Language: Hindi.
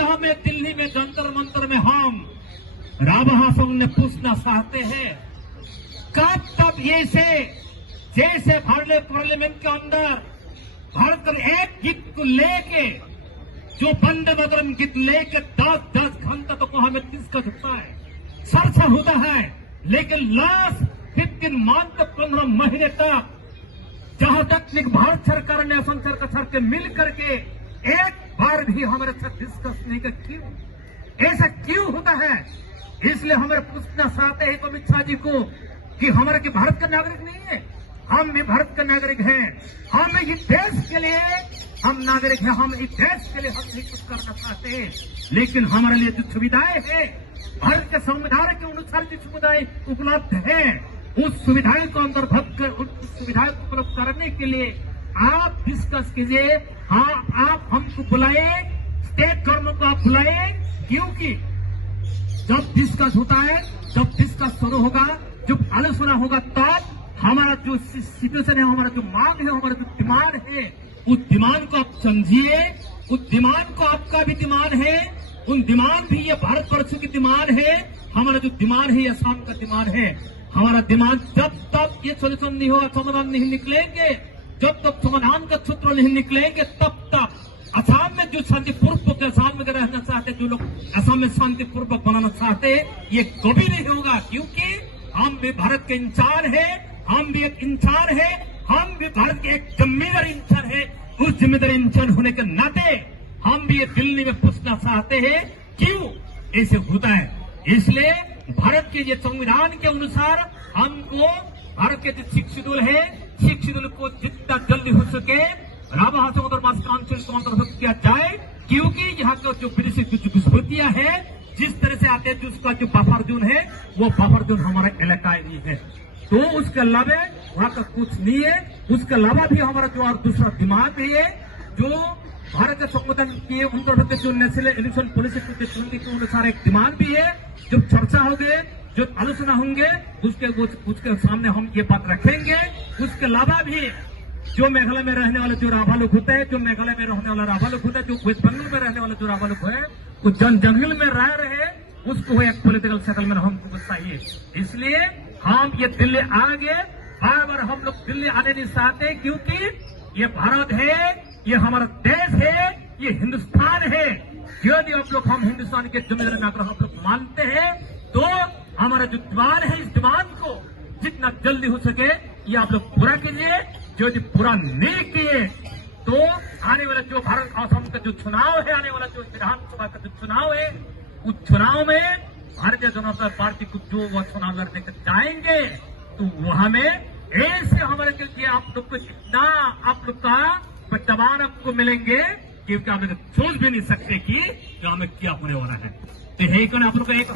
हमें दिल्ली में जंतर मंतर में हम रामहासों ने पूछना चाहते हैं, कब तक जैसे पार्लियामेंट के अंदर भारत का एक गीत को लेके जो वंदे मातरम गीत लेके 10 घंटा तक तो हमें दिक्कत होता है, चर्चा होता है, लेकिन लास्ट 15 मंथ तक 15 महीने तक जहां तक भारत सरकार ने असम सरकार के मिल करके एक बार भी हमारे साथ डिस्कस नहीं कर, क्यों ऐसा क्यों होता है? इसलिए हमारे पूछना चाहते हैं अमित शाह जी को कि हमारे के भारत का नागरिक नहीं है, हम भी भारत का नागरिक हैं, हम इस देश के लिए हम नागरिक हैं, हम इस देश के लिए हम नहीं कुछ करना चाहते हैं, लेकिन हमारे लिए जो सुविधाएं हैं भारत के संविधान के अनुसार जो सुविधाएं उपलब्ध है उस सुविधाएं को अंतर्भुक्त कर उस सुविधाएं को उपलब्ध करने के लिए आप डिस्कस कीजिए। हाँ, आप हमको बुलाए, स्टेट गवर्नमेंट को आप बुलाए, क्योंकि जब डिस्कस होता है, जब डिस्कस शुरू होगा, जब आलोचना होगा, तब हमारा जो सिचुएशन है, हमारा जो मांग है, हमारा जो डिमांड है, उस डिमांड को आप समझिए, उस डिमांड को आपका भी डिमांड है, उन डिमांड भी ये भारतवर्ष की डिमांड है, हमारा जो डिमांड है ये असम का डिमांड है। हमारा डिमांड जब तक ये सोल्यूशन नहीं होगा, समाधान नहीं निकलेंगे, जब तक समाधान का सूत्र नहीं निकलेंगे, तब तक असम में जो शांतिपूर्वक असम में रहना चाहते, जो लोग असम में शांतिपूर्वक बनाना चाहते, ये कभी नहीं होगा, क्योंकि हम भी भारत के इंसान है, हम भी एक इंसान है, हम भी भारत के एक जिम्मेदार इंसान है। उस जिम्मेदार इंसान होने के नाते हम भी ये दिल्ली में पूछना चाहते हैं क्यों ऐसे होता है। इसलिए भारत के ये संविधान के अनुसार हमको भारत के जो 6 शेड्यूल है, 6 शेड्यूल को जितना जल्दी हो सके रामहासों काउंसिल को अंतर्भुक्त किया जाए, क्योंकि यहाँ का जो विदेशी घुसपैठियां है जिस तरह से आते हैं, जिसका जो बफर जोन है वो बफर जोन हमारा इलाका नहीं है, तो उसके अलावा वहां का कुछ नहीं है। उसके अलावा भी हमारा जो और दूसरा डिमांड भी है, जो भारत के संविधान के अंतर्गत जो नेशनल इलेक्शन पॉलिसी के अनुसार एक डिमांड भी है, जब चर्चा होगी, जो आलोचना होंगे, उसके सामने हम ये बात रखेंगे। उसके अलावा भी जो मेघालय में रहने वाले जो राभा लोग होते हैं, जो मेघालय में रहने वाला राभा लोग होता है, जो वेस्ट बंगाल में रहने वाले जो राभा लोग है, वो जंगल में रह रहे, उसको एक पॉलिटिकल सेटलमेंट हमको चाहिए। इसलिए हम ये दिल्ली आगे बार हम लोग दिल्ली आने नहीं चाहते, क्योंकि ये भारत है, ये हमारा देश है, ये हिंदुस्तान है। यदि आप लोग हम हिंदुस्तान के जिम्मेदार नागरिक हम लोग मानते हैं, तो हमारा जो डिमांड है, इस डिमांड को जितना जल्दी हो सके ये आप लोग पूरा कीजिए। जो यदि पूरा नहीं किए तो आने वाला जो भारत असम का जो चुनाव है, आने वाला जो विधानसभा का जो चुनाव है, उस चुनाव में भारतीय जनता पार्टी को जो वो चुनाव लड़ने के जाएंगे, तो वहां में ऐसे हमारे के लिए आप लोग को इतना आप लोग का दबाव आपको मिलेंगे, क्योंकि आप सोच भी नहीं सकते कि हमें क्या होने वाला है। तो यही करना आप लोग का एक